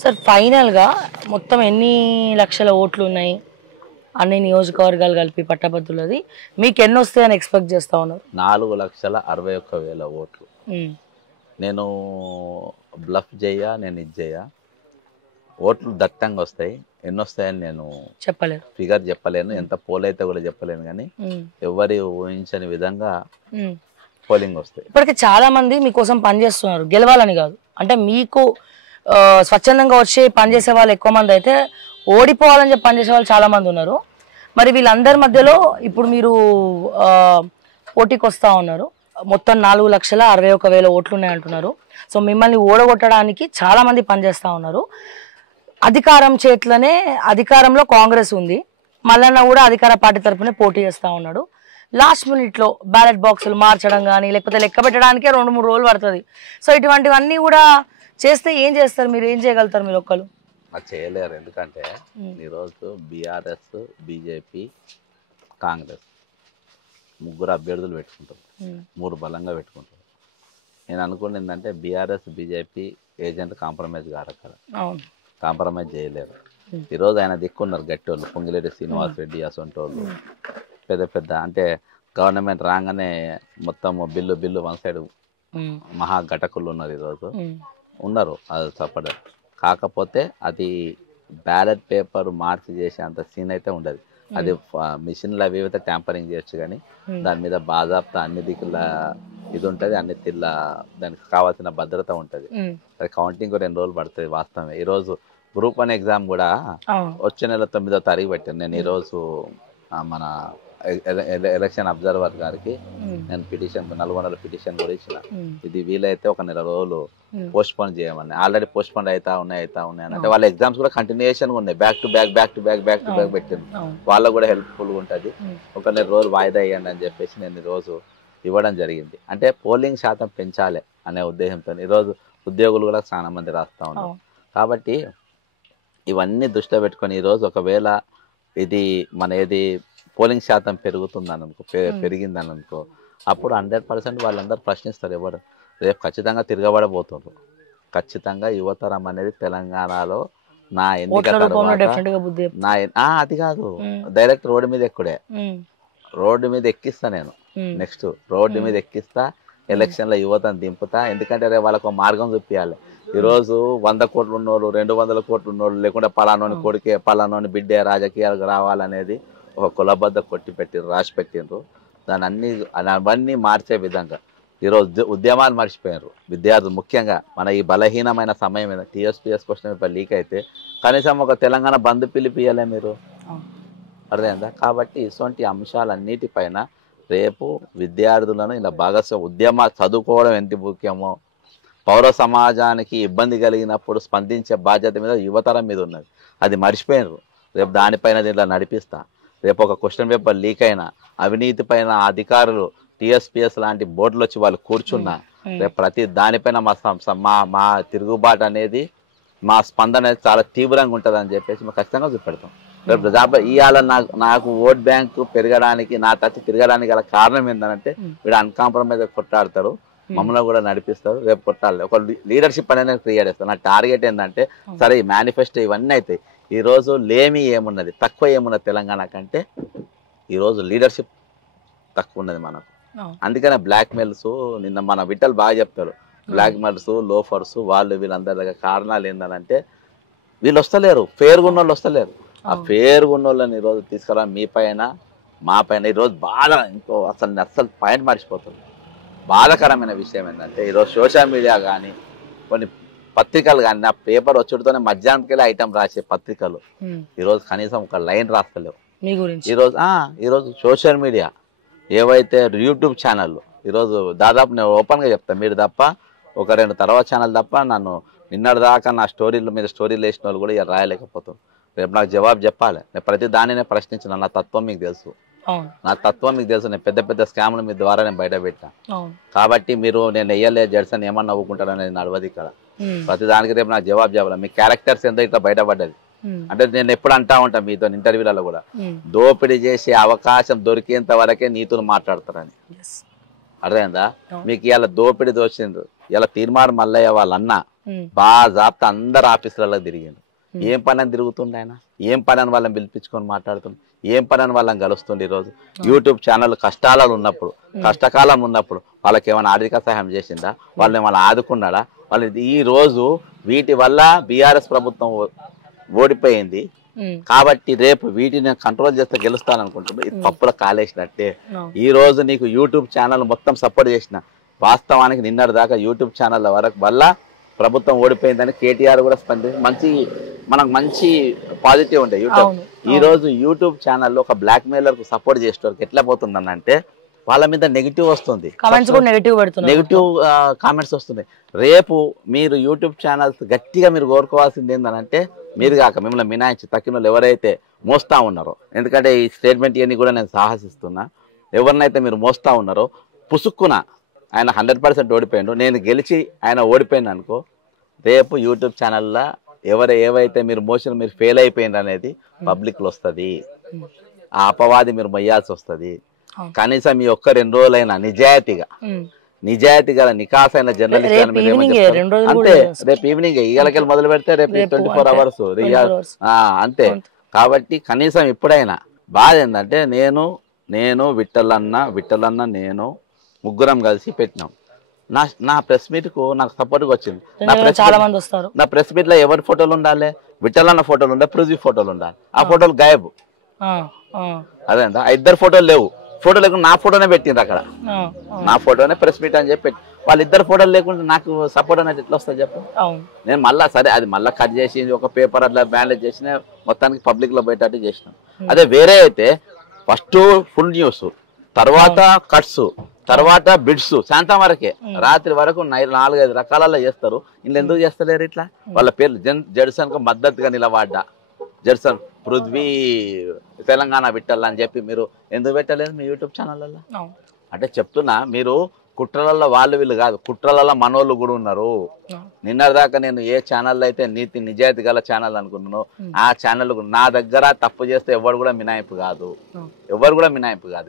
Sir ఫైనల్గా మొత్తం ఎన్ని లక్షల ఓట్లు ఉన్నాయి అన్ని నియోజకవర్గాలు కలిపి పట్టభద్రులది మీకు ఎన్ని వస్తాయని ఎక్స్పెక్ట్ చేస్తా ఉన్నారు? 4,61,000 ఓట్లు. నేను బ్లఫ్ చేయా, నేను ఇది చేయా. ఓట్లు దట్టంగా వస్తాయి. ఎన్ని వస్తాయని నేను చెప్పలేను, ఫిగర్ చెప్పలేను, ఎంత పోల్ అయితే కూడా చెప్పలేను. కానీ ఎవరి ఊహించని విధంగా పోలింగ్ వస్తాయి. ఇప్పటికే చాలా మంది మీకోసం పనిచేస్తున్నారు, గెలవాలని కాదు. అంటే మీకు స్వచ్ఛందంగా వచ్చి పనిచేసే వాళ్ళు ఎక్కువ మంది అయితే ఓడిపోవాలని చెప్పి పనిచేసే వాళ్ళు చాలా మంది ఉన్నారు. మరి వీళ్ళందరి మధ్యలో ఇప్పుడు మీరు పోటీకి వస్తూ ఉన్నారు. మొత్తం 4,61,000 ఓట్లు ఉన్నాయంటున్నారు. సో మిమ్మల్ని ఓడగొట్టడానికి చాలా మంది పనిచేస్తూ ఉన్నారు. అధికారం చేతిలోనే, అధికారంలో కాంగ్రెస్ ఉంది. మల్లన్న కూడా అధికార పార్టీ తరఫునే పోటీ చేస్తూ ఉన్నాడు. లాస్ట్ మినిట్లో బ్యాలెట్ బాక్సులు మార్చడం కానీ లేకపోతే లెక్క పెట్టడానికే 2-3 రోజులు పడుతుంది. సో ఇటువంటివన్నీ కూడా చేస్తే ఏం చేస్తారు మీరు? ఏం చేయగలుగుతారు మీరు ఒక్కరు? అది చేయలేరు. ఎందుకంటే ఈరోజు బీఆర్ఎస్, బీజేపీ, కాంగ్రెస్ ముగ్గురు అభ్యర్థులు పెట్టుకుంటారు. 3 బలంగా పెట్టుకుంటారు. నేను అనుకున్నది ఏంటంటే బీఆర్ఎస్, బీజేపీ ఏజెంట్ కాంప్రమైజ్ కాదు, కాంప్రమైజ్ చేయలేరు. ఈరోజు ఆయన దిక్కున్నారు గట్టోళ్ళు, పొంగిలేటి శ్రీనివాసరెడ్డి అసొంటోళ్ళు, పెద్ద పెద్ద అంటే గవర్నమెంట్ రాగానే మొత్తం బిల్లు వన్ సైడ్ మహా ఘటకులు ఉన్నారు. ఈరోజు ఉన్నారు, అది తప్పదు. కాకపోతే అది బ్యాలెట్ పేపర్ మార్చి చేసే అంత సీన్ అయితే ఉండదు. అది మిషన్లు అవి అయితే ట్యాంపరింగ్ చేయొచ్చు, కానీ దాని మీద బాజాప్తా అన్ని దిక్కుల ఇది ఉంటుంది, అన్ని తిల్ల దానికి కావాల్సిన భద్రత ఉంటుంది. అది కౌంటింగ్ 2 రోజులు పడుతుంది వాస్తవమే. ఈరోజు గ్రూప్ 1 ఎగ్జామ్ కూడా వచ్చే నెల 9వ తారీఖు పెట్టాను. నేను ఈరోజు మన ఎలక్షన్ అబ్జర్వర్ గారికి నేను నల్గొండలో పిటిషన్ కూడా ఇచ్చిన. ఇది వీలైతే 1 నెల రోజులు పోస్ట్ పోన్ చేయమని. ఆల్రెడీ పోస్ట్ పోన్ అవుతా ఉన్నాయి అంటే వాళ్ళ ఎగ్జామ్స్ కూడా కంటిన్యూషన్ ఉన్నాయి, బ్యాక్ టు బ్యాక్ పెట్టింది. వాళ్ళకు కూడా హెల్ప్ఫుల్గా ఉంటుంది. 1 నెల రోజులు వాయిదా ఇవ్వండి అని చెప్పేసి నేను ఈరోజు ఇవ్వడం జరిగింది. అంటే పోలింగ్ శాతం పెంచాలి అనే ఉద్దేశంతో ఈరోజు ఉద్యోగులు కూడా చాలా మంది రాస్తూ ఉన్నారు. కాబట్టి ఇవన్నీ దృష్టిలో పెట్టుకొని ఈరోజు ఒకవేళ ఇది మన ఏది పోలింగ్ శాతం పెరుగుతుందని అనుకో, పెరిగిందని అనుకో, అప్పుడు 100% వాళ్ళందరూ ప్రశ్నిస్తారు. ఎవరు రేపు ఖచ్చితంగా తిరగబడబోతున్నారు. ఖచ్చితంగా యువతరం అనేది తెలంగాణలో నా ఎన్నిక అది కాదు, డైరెక్ట్ రోడ్డు మీద ఎక్కుడే, రోడ్డు మీద ఎక్కిస్తా నేను. నెక్స్ట్ రోడ్డు మీద ఎక్కిస్తా, ఎలక్షన్లో యువతను దింపుతా. ఎందుకంటే రేపు వాళ్ళకు మార్గం చూపించాలి. ఈరోజు 100 కోట్లు ఉన్నోళ్ళు, 200 కోట్లు ఉన్నోళ్ళు, లేకుంటే పలానోని కొడుకే, పలానోని బిడ్డే రాజకీయాలకు రావాలనేది ఒక కులబద్ద కొట్టి పెట్టిండ్రు, రాసి పెట్టిండ్రు. అవన్నీ మార్చే విధంగా ఈరోజు ఉద్యమాలు మర్చిపోయినారు విద్యార్థులు. ముఖ్యంగా మన ఈ బలహీనమైన సమయం మీద టీఎస్పీఎస్ క్వశ్చన్ పేపర్ లీక్ అయితే కనీసం ఒక తెలంగాణ బంద్ పిలిపియలే మీరు, అర్థమైందా? కాబట్టి ఇటువంటి అంశాలన్నిటిపైన రేపు విద్యార్థులను ఇలా చదువుకోవడం ఎంత ముఖ్యమో, పౌర సమాజానికి ఇబ్బంది కలిగినప్పుడు స్పందించే బాధ్యత మీద యువతరం మీద ఉన్నది. అది మర్చిపోయినారు. రేపు దానిపైన దీంట్లో నడిపిస్తా. రేపు ఒక క్వశ్చన్ పేపర్ లీక్ అయినా, అవినీతి పైన అధికారులు టీఎస్పీఎస్ లాంటి బోర్డులు వచ్చి వాళ్ళు కూర్చున్నా, రేపు ప్రతి దానిపైన మా తిరుగుబాటు అనేది, మా స్పందన అనేది చాలా తీవ్రంగా ఉంటుంది అని చెప్పేసి మేము ఖచ్చితంగా చూపెడతాం. రేపు ఇవాళ నాకు ఓట్ బ్యాంకు పెరగడానికి, నా తచ్చి తిరగడానికి గల కారణం ఏంటంటే వీడు అన్కాంప్రమైజ్ కొట్టాడతారు, మమ్మల్ని కూడా నడిపిస్తారు. రేపు కొట్టాలి, ఒక లీడర్షిప్ అనేది క్రియేట్ చేస్తారు. నా టార్గెట్ ఏంటంటే సరే ఈ మేనిఫెస్టో ఇవన్నీ అవుతాయి. ఈరోజు లేమి ఏమున్నది, తక్కువ ఏమున్నది తెలంగాణ కంటే ఈరోజు లీడర్షిప్ తక్కువ ఉన్నది మనకు. అందుకనే బ్లాక్ మెయిల్స్, నిన్న మన విఠల్ బాగా చెప్తారు, బ్లాక్ మెయిల్స్, లోఫర్స్, వీళ్ళందరి దగ్గర కారణాలు ఏంటంటే వీళ్ళు వస్తలేరు, ఫేర్గా ఉన్న వాళ్ళు వస్తలేరు. ఆ ఫేర్గా ఉన్న వాళ్ళని ఈరోజు తీసుకురా మీ పైన మా పైన. ఈరోజు బాగా అసలు పాయింట్ మర్చిపోతుంది. బాధాకరమైన విషయం ఏంటంటే ఈరోజు సోషల్ మీడియా కానీ కొన్ని పత్రికలు కానీ, నా పేపర్ వచ్చుడుతోనే మధ్యాహ్నానికి ఐటమ్ రాసే పత్రికలు ఈరోజు కనీసం ఒక లైన్ రాస్తలేవు మీ గురించి. ఈరోజు సోషల్ మీడియా ఏవైతే యూట్యూబ్ ఛానళ్ళు ఈరోజు దాదాపు నేను ఓపెన్గా చెప్తాను, మీరు తప్ప ఒక 2 తర్వాత ఛానల్ తప్ప నన్ను నిన్నటిదాకా నా స్టోరీల మీద స్టోరీలు వేసిన వాళ్ళు కూడా ఇక రాయలేకపోతాం. రేపు నాకు జవాబు చెప్పాలి. నేను ప్రతి దానినే ప్రశ్నించిన, నా తత్వం మీకు తెలుసు, నేను పెద్ద స్కామ్లు మీ ద్వారా నేను బయట పెట్టా. కాబట్టి మీరు నేను వెయ్యలేదు జడ్సన్ ఏమన్నా నవ్వుకుంటారు అనేది నడవది ఇక్కడ. ప్రతి దానికి రేపు నాకు జవాబు చెప్పాలి. మీ క్యారెక్టర్స్ ఎంత ఇట్లా బయటపడ్డది అంటే నేను ఎప్పుడు అంటా ఉంటా మీతో ఇంటర్వ్యూలలో కూడా, దోపిడీ చేసే అవకాశం దొరికేంత వరకే నీతులు మాట్లాడతారని. అర్థమైందా? మీకు ఇలా దోపిడీ దోచిండ్రు. ఇలా తీర్మానం మల్లయ్య వాళ్ళ అన్న బాగా జాబ్తా అందరు ఆఫీసులలో తిరిగిండు. ఏం పని అని తిరుగుతుండే ఆయన, ఏం పని అని వాళ్ళని పిలిపించుకొని మాట్లాడుతుండే, ఏం పని అని వాళ్ళని కలుస్తుండే. ఈరోజు యూట్యూబ్ ఛానల్ కష్టాలలో ఉన్నప్పుడు, కష్టకాలం ఉన్నప్పుడు వాళ్ళకి ఏమైనా ఆర్థిక సహాయం చేసిందా, వాళ్ళని ఏమైనా ఆదుకున్నాడా? వాళ్ళు ఈ రోజు వీటి వల్ల బీఆర్ఎస్ ప్రభుత్వం ఓడిపోయింది కాబట్టి రేపు వీటిని కంట్రోల్ చేస్తే గెలుస్తాను అనుకుంటున్నాను. ఇది తప్పుల కాలేసినట్టే. ఈ రోజు నీకు యూట్యూబ్ ఛానల్ మొత్తం సపోర్ట్ చేసిన, వాస్తవానికి నిన్నటి దాకా యూట్యూబ్ ఛానల్ వరకు వల్ల ప్రభుత్వం ఓడిపోయిందని కేటీఆర్ కూడా స్పందించి మనకు మంచి పాజిటివ్ ఉండే యూట్యూబ్. ఈ రోజు యూట్యూబ్ ఛానల్లో ఒక బ్లాక్ మెయిలర్కు సపోర్ట్ చేసేవారికి ఎట్లా పోతుందని అంటే వాళ్ళ మీద నెగిటివ్ వస్తుంది, నెగిటివ్ కామెంట్స్ వస్తున్నాయి. రేపు మీరు యూట్యూబ్ ఛానల్స్ గట్టిగా మీరు కోరుకోవాల్సింది ఏంటంటే మీరు కాక మిమ్మల్ని మినాయించి తక్కిన ఎవరైతే మోస్తా ఉన్నారో, ఎందుకంటే ఈ స్టేట్మెంట్ ఇవన్నీ కూడా నేను సాహసిస్తున్నా, ఎవరినైతే మీరు మోస్తా ఉన్నారో పుసుక్కున ఆయన 100% ఓడిపోయిండు, నేను గెలిచి ఆయన ఓడిపోయింది అనుకో, రేపు యూట్యూబ్ ఛానల్లో ఏవైతే మీరు మోషన్ మీరు ఫెయిల్ అయిపోయింది అనేది పబ్లిక్లో వస్తుంది. ఆ అపవాది మీరు మొయ్యాల్సి వస్తుంది. కనీసం మీ ఒక్క 2 రోజులైనా నిజాయితీగా నికాసైన జర్నలిస్ట్ అంతే. రేపు ఈవినింగ్ ఇళ్ళకెళ్ళి మొదలు పెడితే రేపు 24 hours అంతే. కాబట్టి కనీసం ఇప్పుడైనా బాధ ఏంటంటే నేను విఠలన్న నేను ముగ్గురం కలిసి పెట్టినాం. నా ప్రెస్ మీట్ కు నాకు సపోర్ట్గా వచ్చింది. నా ప్రెస్ మీట్ లో ఎవరి ఫోటోలు ఉండాలి? విఠలన్న ఫోటోలు ఉండాలి, పృథ్వీ ఫోటోలు ఉండాలి. ఆ ఫోటోలు గాయబు. అదేందా 2 ఫోటోలు లేవు. ఫోటో లేకుండా నా ఫోటోనే పెట్టిండ్రు అక్కడ, నా ఫోటోనే ప్రెస్ మీట్ అని చెప్పి పెట్టి వాళ్ళిద్దరు ఫోటోలు లేకుండా నాకు సపోర్ట్ అనేది ఎట్లా వస్తుంది చెప్పు? నేను మళ్ళా సరే అది మళ్ళీ కట్ చేసి ఒక పేపర్ అట్లా బ్యాండేజ్ చేసిన మొత్తానికి పబ్లిక్ లో పోయేటట్టు చేసినాం. అదే వేరే అయితే ఫస్ట్ ఫుల్ న్యూస్, తర్వాత కట్స్, తర్వాత బిడ్స్, సాయంత్రం వరకే, రాత్రి వరకు 4-5 రకాలలో చేస్తారు. వీళ్ళు ఎందుకు చేస్తలేరు ఇట్లా? వాళ్ళ పేర్లు జడ్సన్ కు మద్దతుగా నిలబడ్డా, జడ్సన్ పృథ్వీ తెలంగాణ విఠల్ అని చెప్పి మీరు ఎందుకు పెట్టలేదు మీ యూట్యూబ్ ఛానళ్ళల్లో? అంటే చెప్తున్నా, మీరు కుట్రలలో వాళ్ళు వీళ్ళు కాదు, కుట్రలలో మనోళ్ళు కూడా ఉన్నారు. నిన్నటిదాకా నేను ఏ ఛానల్ అయితే నిజాయితీ గల ఛానల్ అనుకున్నాను, ఆ ఛానల్ నా దగ్గర తప్పు చేస్తే ఎవరు కూడా మినాయింపు కాదు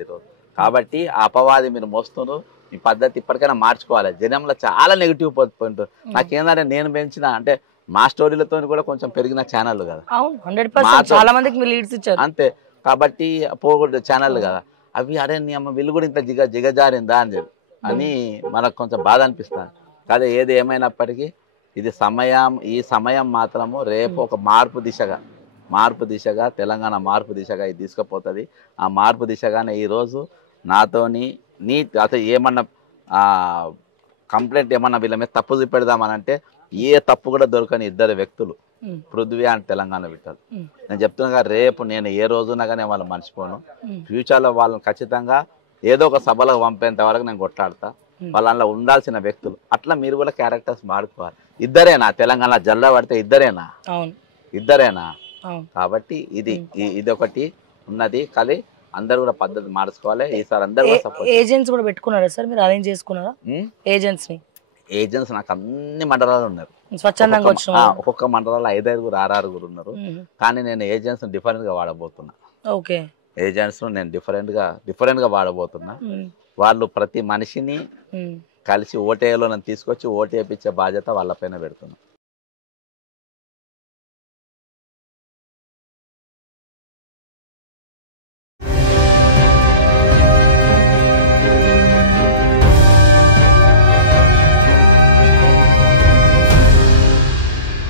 ఈరోజు. కాబట్టి ఆ అపవాది మీరు మోస్తున్నారు. ఈ పద్ధతి ఇప్పటికైనా మార్చుకోవాలి. జనంలో చాలా నెగిటివ్ పాయింట్. నాకేందంటే నేను పెంచిన అంటే మా స్టోరీలతో కూడా కొంచెం పెరిగిన ఛానల్ కదా, అంతే. కాబట్టి పోకూడదు ఛానల్ కదా అవి. అరే నీ అమ్మ వీళ్ళు కూడా ఇంత జిగజారిందా అని మనకు కొంచెం బాధ అనిపిస్తుంది. కాదే ఏది ఏమైనప్పటికీ ఇది ఈ సమయం మాత్రము రేపు ఒక మార్పు దిశగా తెలంగాణ మార్పు దిశగా ఇది తీసుకుపోతుంది. ఆ మార్పు దిశగానే ఈరోజు నాతోని అసలు ఏమన్నా కంప్లైంట్ ఏమన్నా వీళ్ళ మీద తప్పు చూపెడదామనంటే ఏ తప్పు కూడా దొరకని 2 వ్యక్తులు, పృథ్వీ అండ్ తెలంగాణ విఠల్. నేను చెప్తున్నా రేపు నేను ఏ రోజున కానీ వాళ్ళని మర్చిపోను. ఫ్యూచర్లో వాళ్ళని ఖచ్చితంగా ఏదో ఒక సభలకు పంపేంత వరకు నేను కొట్లాడతా. వాళ్ళ ఉండాల్సిన వ్యక్తులు అట్లా మీరు కూడా క్యారెక్టర్స్ మాడుకోవాలి. ఇద్దరేనా తెలంగాణ జల్లా పడితే? ఇద్దరేనా? కాబట్టి ఇది ఒకటి ఉన్నది. కానీ అందరు కూడా పద్ధతి మార్చుకోవాలి. ఈసారి అందరు ఏజెంట్స్ కూడా పెట్టుకున్నారా సార్? మీరు అరేంజ్ చేసుకున్నారా ఏజెంట్స్? నాకు అన్ని మండలాలు ఉన్నారు. ఒక్కొక్క మండలాలు 5-6 6 ఉన్నారు. కానీ నేను ఏజెంట్స్ డిఫరెంట్ గా వాడబోతున్నా. ఏజెంట్స్ నేను డిఫరెంట్ గా వాడబోతున్నా. వాళ్ళు ప్రతి మనిషిని కలిసి ఓటేలో నన్ను తీసుకొచ్చి ఓటు వేయించే బాధ్యత వాళ్ళపైన పెడుతున్నా.